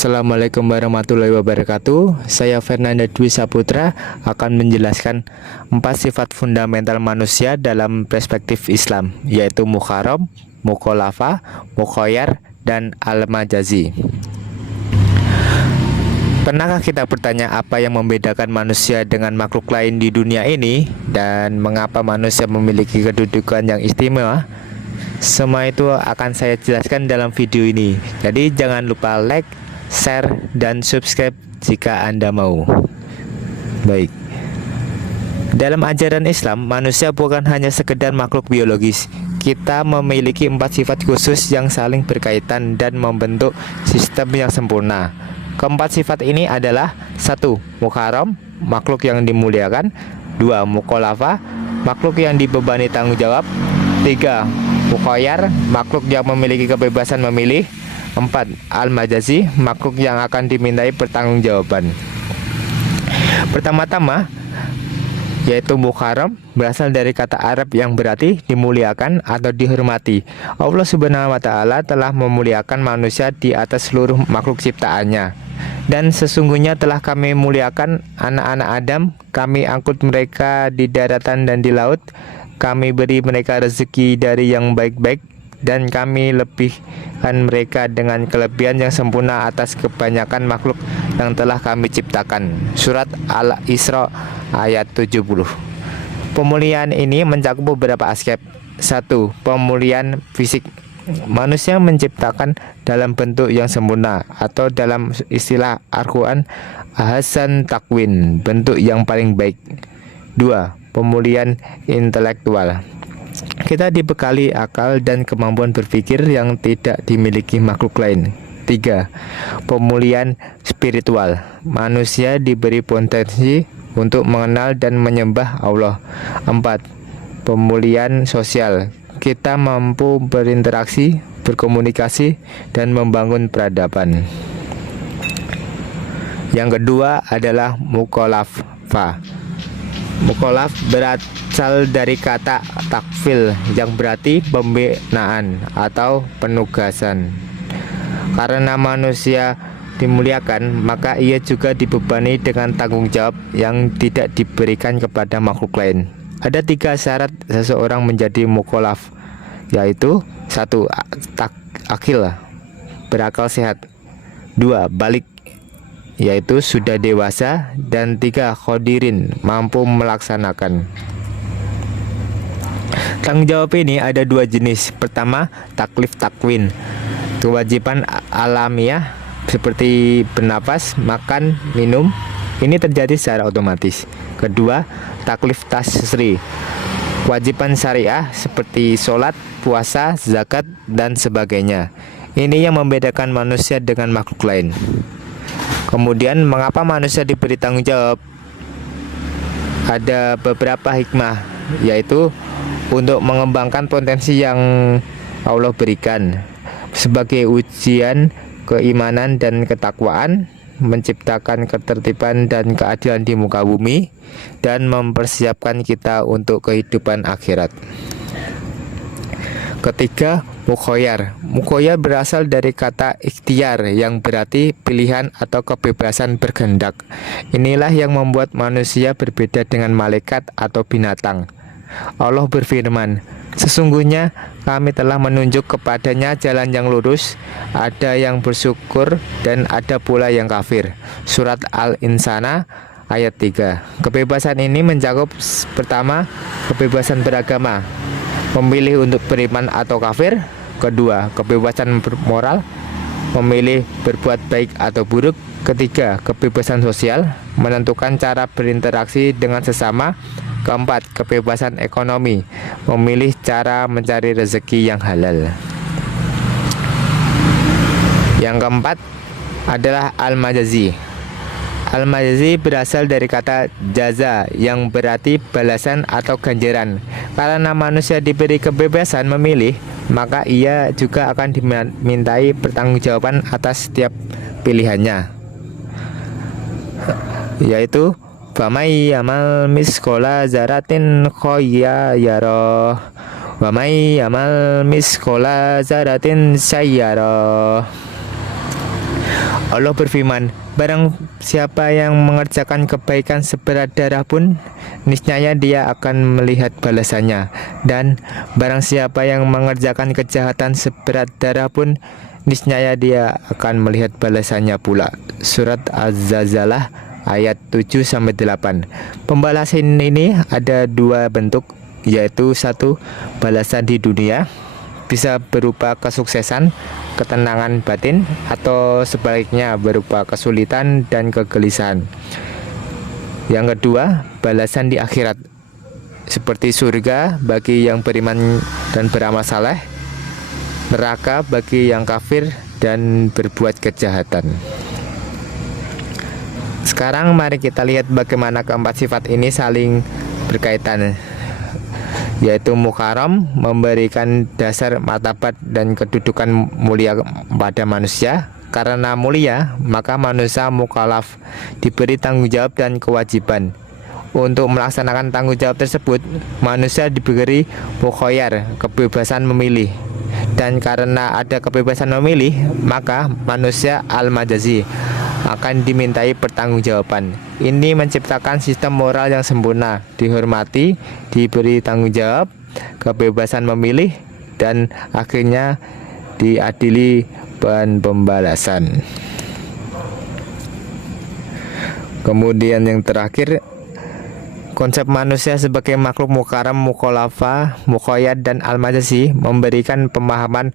Assalamualaikum warahmatullahi wabarakatuh. Saya Fernanda Dwi Saputra akan menjelaskan 4 sifat fundamental manusia dalam perspektif Islam, yaitu mukharam, mukhalafa, mukhoyar, dan al-majazi. Pernahkah kita bertanya apa yang membedakan manusia dengan makhluk lain di dunia ini dan mengapa manusia memiliki kedudukan yang istimewa? Semua itu akan saya jelaskan dalam video ini. Jadi jangan lupa like, share, dan subscribe jika Anda mau. Baik. Dalam ajaran Islam, manusia bukan hanya sekedar makhluk biologis. Kita memiliki 4 sifat khusus yang saling berkaitan dan membentuk sistem yang sempurna. Keempat sifat ini adalah 1. Mukharam, makhluk yang dimuliakan. 2. Mukhalafa, makhluk yang dibebani tanggung jawab. 3. Mukhoyar, makhluk yang memiliki kebebasan memilih. 4. Al-majazi, makhluk yang akan dimintai pertanggungjawaban. Pertama-tama, yaitu mukharam, berasal dari kata Arab yang berarti dimuliakan atau dihormati. Allah Subhanahu wa Ta'ala telah memuliakan manusia di atas seluruh makhluk ciptaannya. Dan sesungguhnya telah kami muliakan anak-anak Adam, kami angkut mereka di daratan dan di laut, kami beri mereka rezeki dari yang baik-baik, dan kami lebihkan mereka dengan kelebihan yang sempurna atas kebanyakan makhluk yang telah kami ciptakan. Surat Al-Isra ayat 70. Pemuliaan ini mencakup beberapa aspek. 1. Pemuliaan fisik. Manusia menciptakan dalam bentuk yang sempurna, atau dalam istilah Al-Quran, ahsan takwin, bentuk yang paling baik. 2. Pemulihan intelektual. Kita dibekali akal dan kemampuan berpikir yang tidak dimiliki makhluk lain. 3. Pemulihan spiritual. Manusia diberi potensi untuk mengenal dan menyembah Allah. 4. Pemulihan sosial. Kita mampu berinteraksi, berkomunikasi, dan membangun peradaban. Yang kedua adalah mukhalafa. Mukhalaf berasal dari kata takfil yang berarti pembinaan atau penugasan. Karena manusia dimuliakan, maka ia juga dibebani dengan tanggung jawab yang tidak diberikan kepada makhluk lain. Ada 3 syarat seseorang menjadi mukhalaf, yaitu 1. Akil, berakal sehat. 2. Balik, yaitu sudah dewasa. Dan 3. Khodirin, mampu melaksanakan. Tanggung jawab ini ada 2 jenis. Pertama, taklif takwin, kewajiban alamiah seperti bernapas, makan, minum, ini terjadi secara otomatis. Kedua, taklif tasri, kewajiban syariah seperti sholat, puasa, zakat, dan sebagainya. Ini yang membedakan manusia dengan makhluk lain. Kemudian, mengapa manusia diberi tanggung jawab? Ada beberapa hikmah, yaitu untuk mengembangkan potensi yang Allah berikan, sebagai ujian keimanan dan ketakwaan, menciptakan ketertiban dan keadilan di muka bumi, dan mempersiapkan kita untuk kehidupan akhirat. Ketiga, mukhoyar. Mukhoyar berasal dari kata ikhtiar yang berarti pilihan atau kebebasan berkehendak. Inilah yang membuat manusia berbeda dengan malaikat atau binatang. Allah berfirman, sesungguhnya kami telah menunjuk kepadanya jalan yang lurus, ada yang bersyukur dan ada pula yang kafir. Surat Al-Insana ayat 3. Kebebasan ini mencakup pertama, kebebasan beragama, memilih untuk beriman atau kafir. Kedua, kebebasan bermoral, memilih berbuat baik atau buruk. Ketiga, kebebasan sosial, menentukan cara berinteraksi dengan sesama. Keempat, kebebasan ekonomi, memilih cara mencari rezeki yang halal. Yang keempat adalah al-majazi. Al-majazi berasal dari kata jaza yang berarti balasan atau ganjaran. Karena manusia diberi kebebasan memilih, maka ia juga akan dimintai pertanggungjawaban atas setiap pilihannya, yaitu Famai amal miskola zaratin khoya yaro, Famai amal miskola zaratin sayyaro. Allah berfirman, barang siapa yang mengerjakan kebaikan seberat darah pun, niscaya dia akan melihat balasannya. Dan barang siapa yang mengerjakan kejahatan seberat darah pun, niscaya dia akan melihat balasannya pula. Surat Az-Zalzalah ayat 7-8. Pembalasan ini ada dua bentuk, yaitu satu, balasan di dunia, bisa berupa kesuksesan, ketenangan batin, atau sebaliknya berupa kesulitan dan kegelisahan. Yang kedua, balasan di akhirat, seperti surga bagi yang beriman dan beramal saleh, neraka bagi yang kafir dan berbuat kejahatan. Sekarang mari kita lihat bagaimana keempat sifat ini saling berkaitan, yaitu mukaram, memberikan dasar martabat dan kedudukan mulia pada manusia. Karena mulia, maka manusia mukallaf, diberi tanggung jawab dan kewajiban. Untuk melaksanakan tanggung jawab tersebut, manusia diberi mukhoyar, kebebasan memilih. Dan karena ada kebebasan memilih, maka manusia al-majazi, akan dimintai pertanggungjawaban. Ini menciptakan sistem moral yang sempurna, dihormati, diberi tanggung jawab, kebebasan memilih, dan akhirnya diadili dan pembalasan. Kemudian yang terakhir, konsep manusia sebagai makhluk mukaram, mukolafa, mukhoyad, dan al-majazi memberikan pemahaman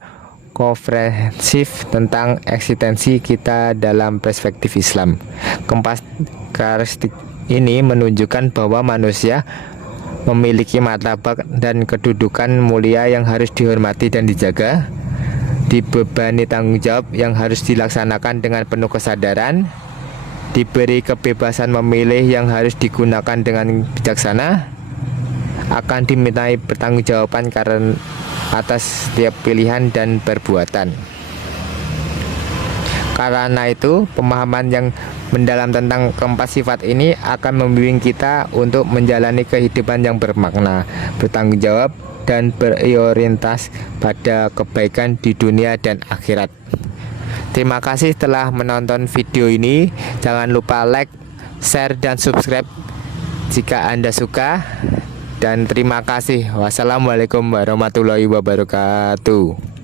komprehensif tentang eksistensi kita dalam perspektif Islam. Keempat karakteristik ini menunjukkan bahwa manusia memiliki martabat dan kedudukan mulia yang harus dihormati dan dijaga, dibebani tanggung jawab yang harus dilaksanakan dengan penuh kesadaran, diberi kebebasan memilih yang harus digunakan dengan bijaksana, akan dimintai pertanggungjawaban karena atas setiap pilihan dan perbuatan. Karena itu, pemahaman yang mendalam tentang keempat sifat ini akan membimbing kita untuk menjalani kehidupan yang bermakna, bertanggung jawab, dan berorientasi pada kebaikan di dunia dan akhirat. Terima kasih telah menonton video ini. Jangan lupa like, share, dan subscribe jika Anda suka. Dan terima kasih. Wassalamualaikum warahmatullahi wabarakatuh.